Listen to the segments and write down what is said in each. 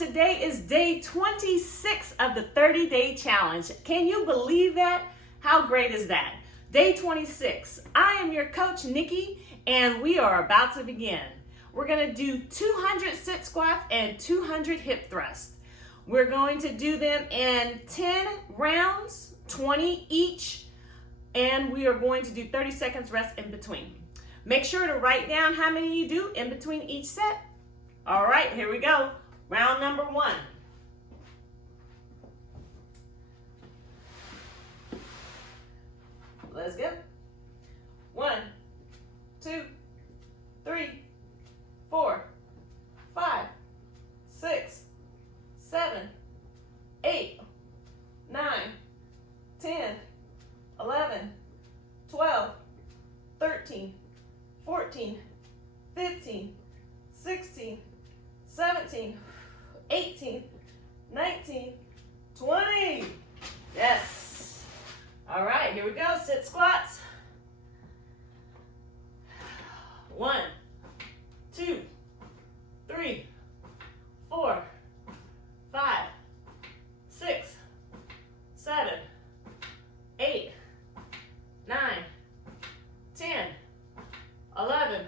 Today is day 26 of the 30-day challenge. Can you believe that? How great is that? Day 26. I am your coach, Nikki, and we are about to begin. We're going to do 200 sit squats and 200 hip thrusts. We're going to do them in 10 rounds, 20 each, and we are going to do 30 seconds rest in between. Make sure to write down how many you do in between each set. All right, here we go. Round number 1. Let's go. 1, 2, 3, 4, 5, 6, 7, 8, 9, 10, 11, 12, 13, 14, 15, 16, 17, 18, 19, 20. Yes. All right, here we go. Sit squats. 1, 2, 3, 4, 5, 6, 7, 8, 9, 10, 11,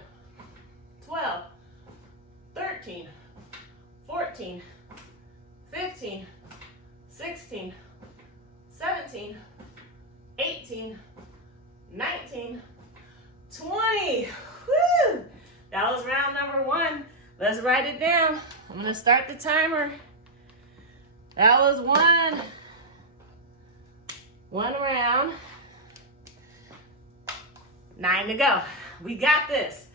12, 13, 14, 15, 16, 17, 18, 19, 20. Woo! That was round number 1. Let's write it down. I'm going to start the timer. That was one round. 9 to go. We got this.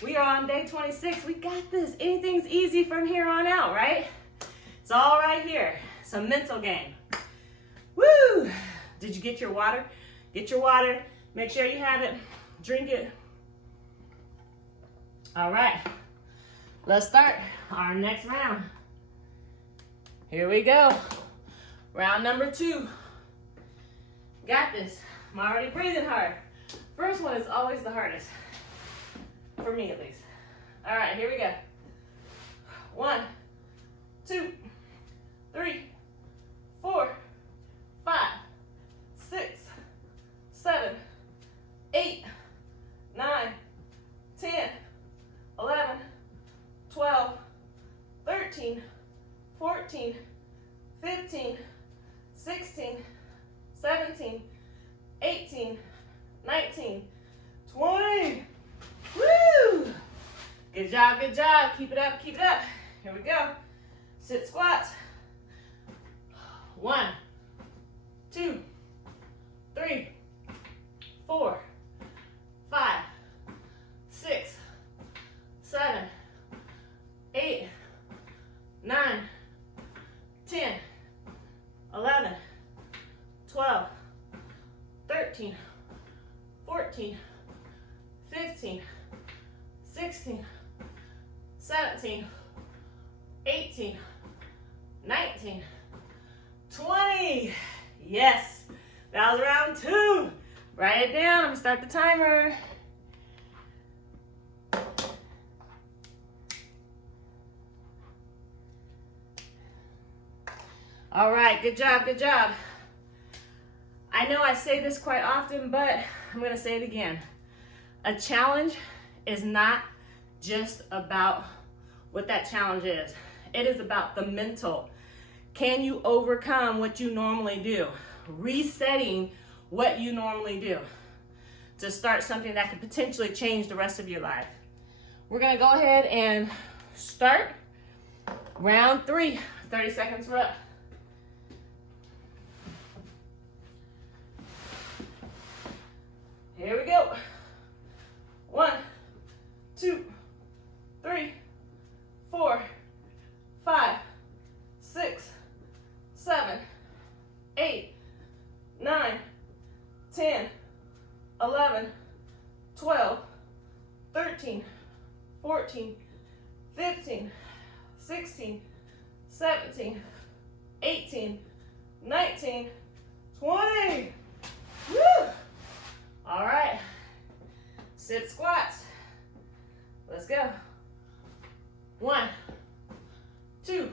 We are on day 26. We got this. Anything's easy from here on out, right? It's all right here. It's a mental game. Woo! Did you get your water? Get your water. Make sure you have it. Drink it. All right. Let's start our next round. Here we go. Round number 2. Got this. I'm already breathing hard. First one is always the hardest. For me, at least. All right, here we go. 1, 2, 3, 4, 5, 6, 7, 8, 9, 10, 11, 12, 13, 14, 15, 16, 17, 18, 19, 20. Woo! Good job, good job. Keep it up, keep it up. Here we go. Sit squats. 1, 2, 3, 4, 5, 6, 7, 8, 9, 10, 11, 12, 13, 14, 15, 16, 17, 18, 19, 20. Yes, that was round 2. Write it down. I'm going to start the timer. All right, good job, good job. I know I say this quite often, but I'm going to say it again. A challenge is not just about what that challenge is. It is about the mental. Can you overcome what you normally do? Resetting what you normally do to start something that could potentially change the rest of your life. We're going to go ahead and start round 3. 30 seconds for up. Here we go. 1, 2, 3, 4, 5, 6, 7, 8, 9, 10, 11, 12, 13, 14, 15, 16, 17, 18, 19, 20. Woo! All right. Sit squats. Let's go. 1, 2,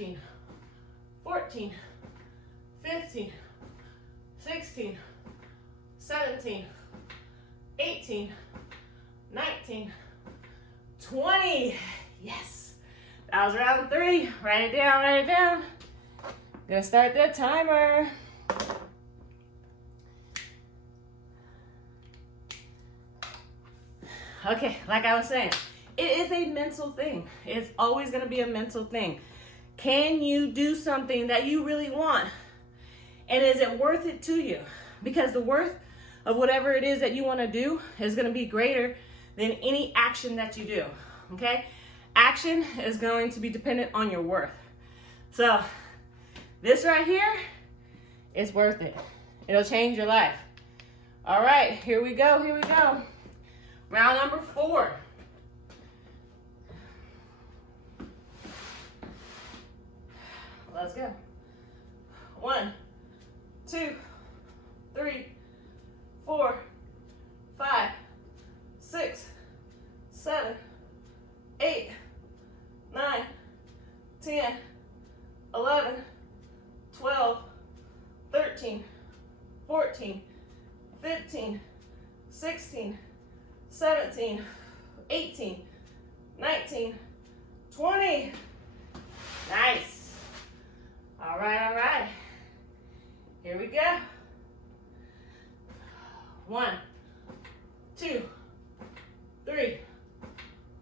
13, 14, 15, 16, 17, 18, 19, 20. Yes. That was round 3. Write it down, write it down. Gonna start the timer. Okay, like I was saying, it is a mental thing. It's always gonna be a mental thing. Can you do something that you really want? And is it worth it to you? Because the worth of whatever it is that you wanna do is gonna be greater than any action that you do, okay? Action is going to be dependent on your worth. So this right here is worth it. It'll change your life. All right, here we go, here we go. Round number 4. Let's go. 1, 2, 3, 4, 5, 6, 7, 8, 9, 10, 11, 12, 13, 14, 15, 16, 17, 18, 19, 20. Nice. All right, all right. Here we go. 1, 2, 3,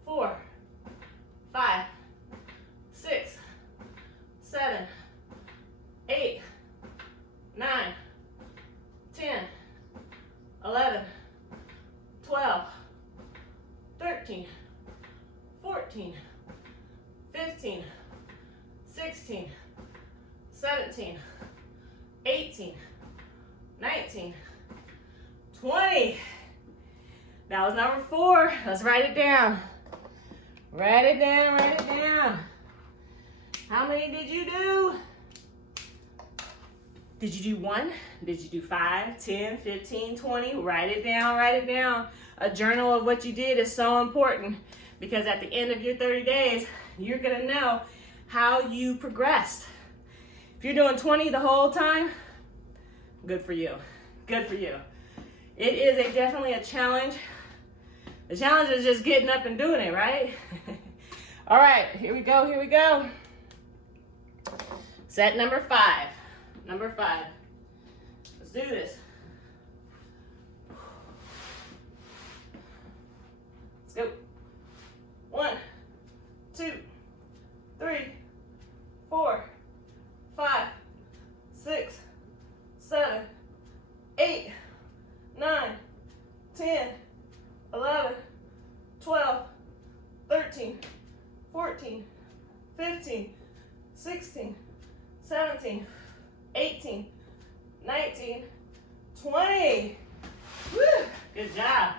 4, 5, 6, 7, 8, 9, 10, 11, 12, 13, 14, 15, 16, 17, 18, 19, 20. That was number 4. Let's write it down. Write it down, write it down. How many did you do? Did you do 1? Did you do 5, 10, 15, 20? Write it down, write it down. A journal of what you did is so important because at the end of your 30 days, you're gonna know how you progressed. If you're doing 20 the whole time, good for you, good for you. It is definitely a challenge. The challenge is just getting up and doing it, right? All right, here we go, here we go. Set number 5. Number 5. Let's do this. Let's go. 1, 2, 3, 4, 5, 6, 7, 8, 9, 10, 11, 12, 13, 14, 15, 16, 17, 18, 19, 20. Woo! Good job.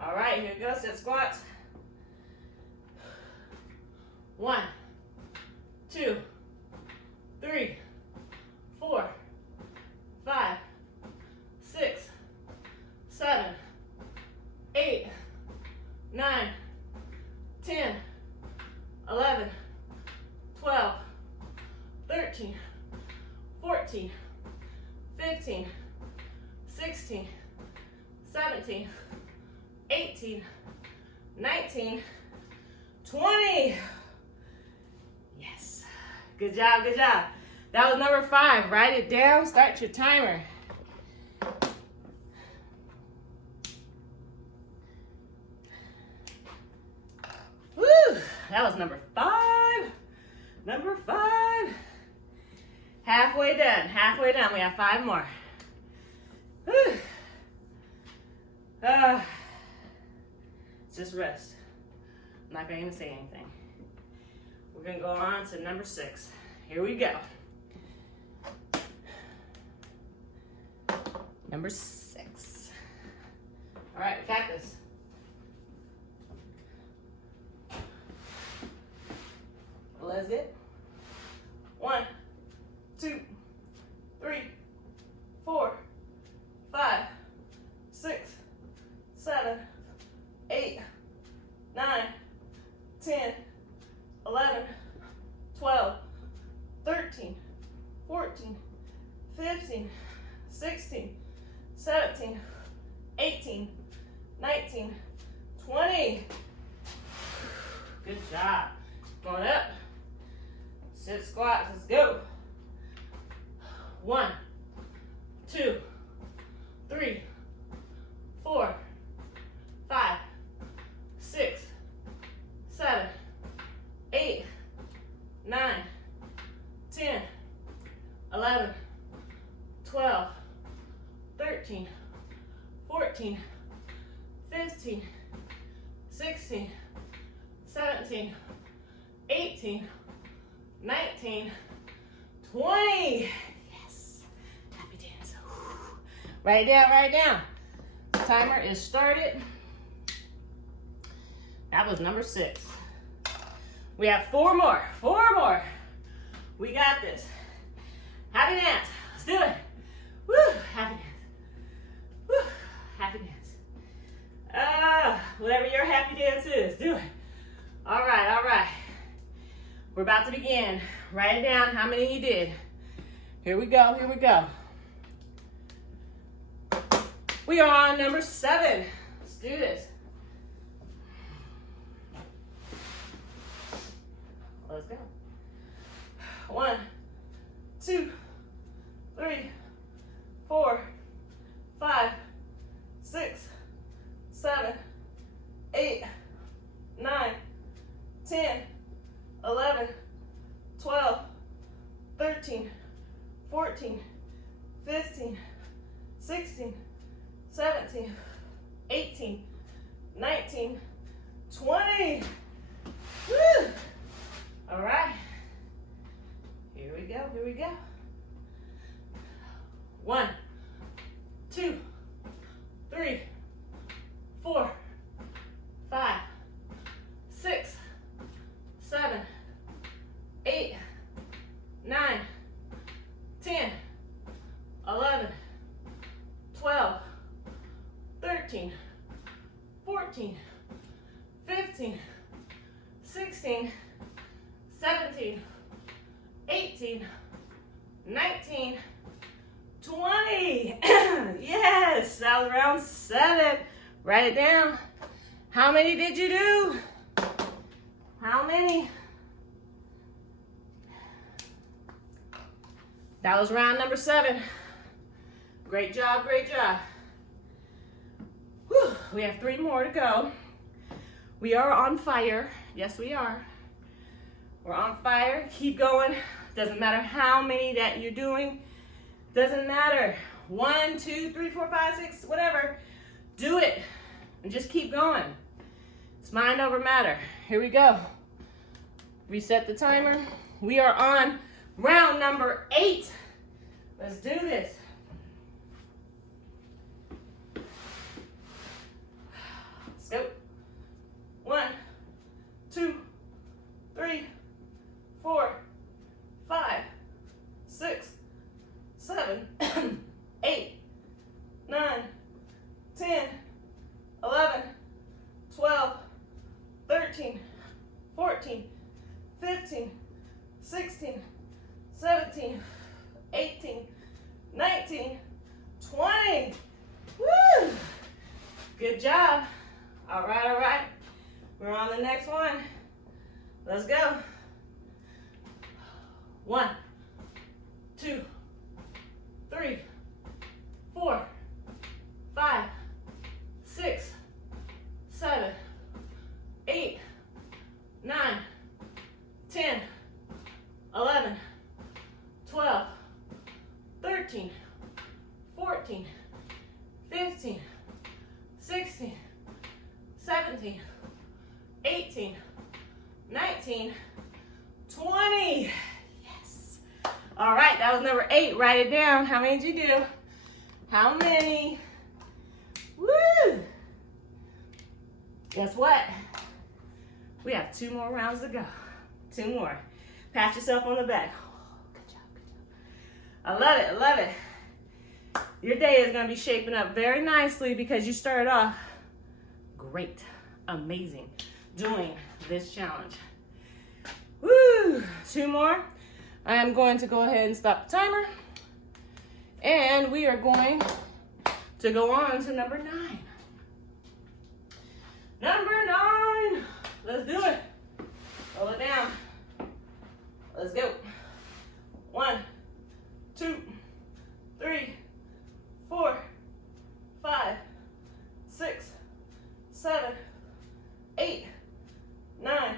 All right, here we go. Set squats. 1, 2, 3, 4, 5, 6, 7, 8, 9, 10, 11, 12, 13, 14, 15, 16, 17, 18, 19, 20. Yes. Good job, good job. That was number 5. Write it down. Start your timer. Woo! That was number 5. Number 5. Halfway done. Halfway done. We have 5 more. Whew. Just rest. I'm not going to even say anything. We're going to go on to number 6. Here we go. Number 6. All right, we got this. Let's get 1, 2, 3, 4, 5, 6, 7, 8, 9, 10, 11, 12, 13, 14, 15, 16, 17, 18, 19, 20. Good job. Come on up. Sit squats. Let's go. 1, 2, 3, 4, 5, 6, 7, 8, 9, 10, 11, 12, 13, 14, 15, 16, 17, 18, 19, 20. Yes. Happy dance. Write it down, write it down. The timer is started. That was number 6. We have 4 more. 4 more. We got this. Happy dance. Let's do it. Woo. Happy dance. Woo. Happy dance. Whatever your happy dance is, do it. All right, all right. We're about to begin. Write it down how many you did. Here we go, here we go. We are on number 7. Let's do this. Let's go. 1, 2, 3, 4, 5, 6, 7, 8, 9, 10, 11, 12, 13, 14, 15, 16, 17, 18, 19, 20. Woo! All right. Here we go, here we go. 1, 2, 3, 4, 5, 6, 7, 8, 9, 10, 11, 12, 13, 14, 15, 16, 17, 18, 19, 20. Yes, that was round 7. Write it down. How many did you do? How many? That was round number 7. Great job, great job. Whew, we have 3 more to go. We are on fire. Yes, we are. We're on fire. Keep going. Doesn't matter how many that you're doing. Doesn't matter. 1, 2, 3, 4, 5, 6, whatever. Do it. And just keep going. It's mind over matter. Here we go. Reset the timer. We are on round number 8. Let's do this. Let's go. 1, 2, 3, 4, 5, 6, 7, 8, 9, 10, 11, 12, 13, 14, 15, 16, 17, 18, 19, 20. Woo! Good job. All right, all right. We're on the next one. Let's go. 1, 2, 3, 4, 5, 6, 7, 8, 9, 10, 11, 12, 13, 14, 15, 16, 17, 18, 19, 20. Yes. All right, that was number 8. Write it down. How many did you do? How many? Woo! Guess what? We have 2 more rounds to go. 2 more. Pat yourself on the back. Oh, good job, good job. I love it, I love it. Your day is going to be shaping up very nicely because you started off great, amazing, doing this challenge. Woo! 2 more. I am going to go ahead and stop the timer. And we are going to go on to number 9. Number 9. Let's do it. Roll it down. Let's go. 1, 2, 3, 4, 5, 6, 7, 8, 9,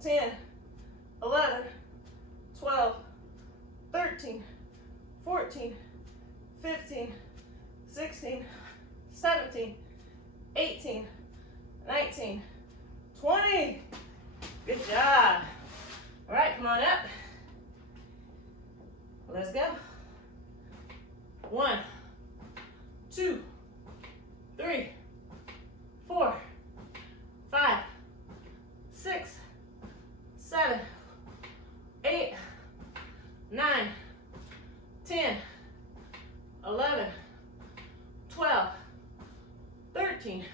10, 11, 12, 13, 14, 15, 16, 17, 18, 19, 20. Good job. All right, come on up. Let's go. 1, 2, 3, 4, 5, 6, 7, 8, 9, 10, 11, 12, 13,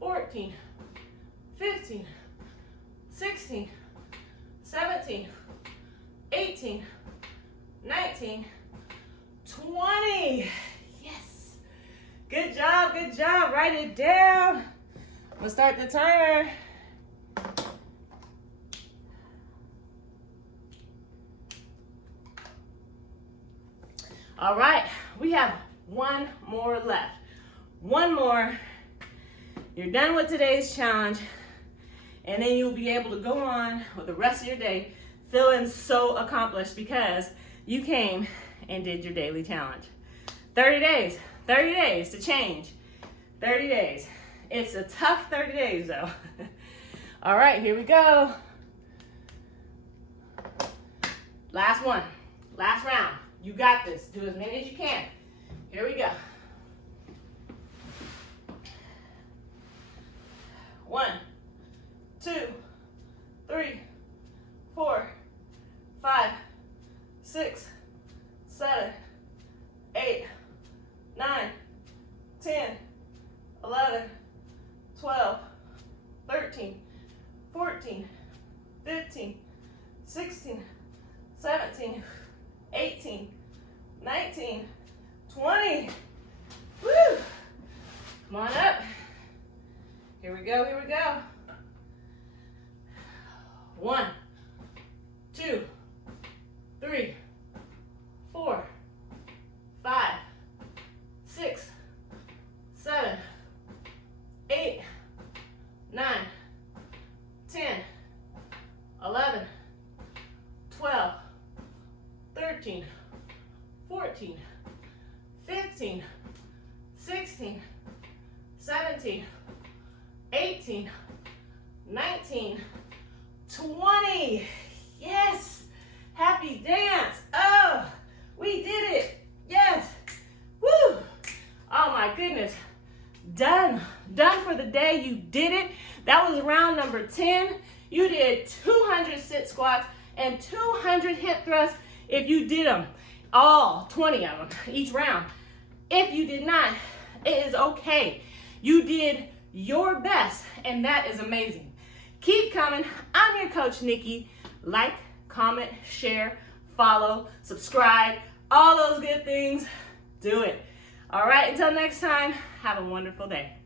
14, 15, 16, 17, 18, 19, 20. Yes. Good job, good job. Write it down. We'll start the timer. All right, we have one more left. One more. You're done with today's challenge, and then you'll be able to go on with the rest of your day feeling so accomplished because you came and did your daily challenge. 30 days to change. 30 days. It's a tough 30 days though. All right, here we go. Last one, last round. You got this. Do as many as you can. Here we go. 1, 2, 3, 4, 5, 6, 7, 8, 9, 10, 11, 12, 13, 14, 15, 16, 17, 18, 19, 20. Woo! Come on up. Here we go, here we go. 1, 2, 3, 4, 5, 6, 7, 8, 9, 10, 11, 12, 13, 14, 15, 16, 17, 18, 19, 20. Yes. Happy dance. Oh, we did it. Yes. Woo. Oh my goodness. Done. Done for the day. You did it. That was round number 10. You did 200 sit squats and 200 hip thrusts if you did them. All 20 of them each round. If you did not, it is okay. You did your best, and that is amazing. Keep coming. I'm your coach, Nikki. Like, comment, share, follow, subscribe, all those good things. Do it. All right, until next time, have a wonderful day.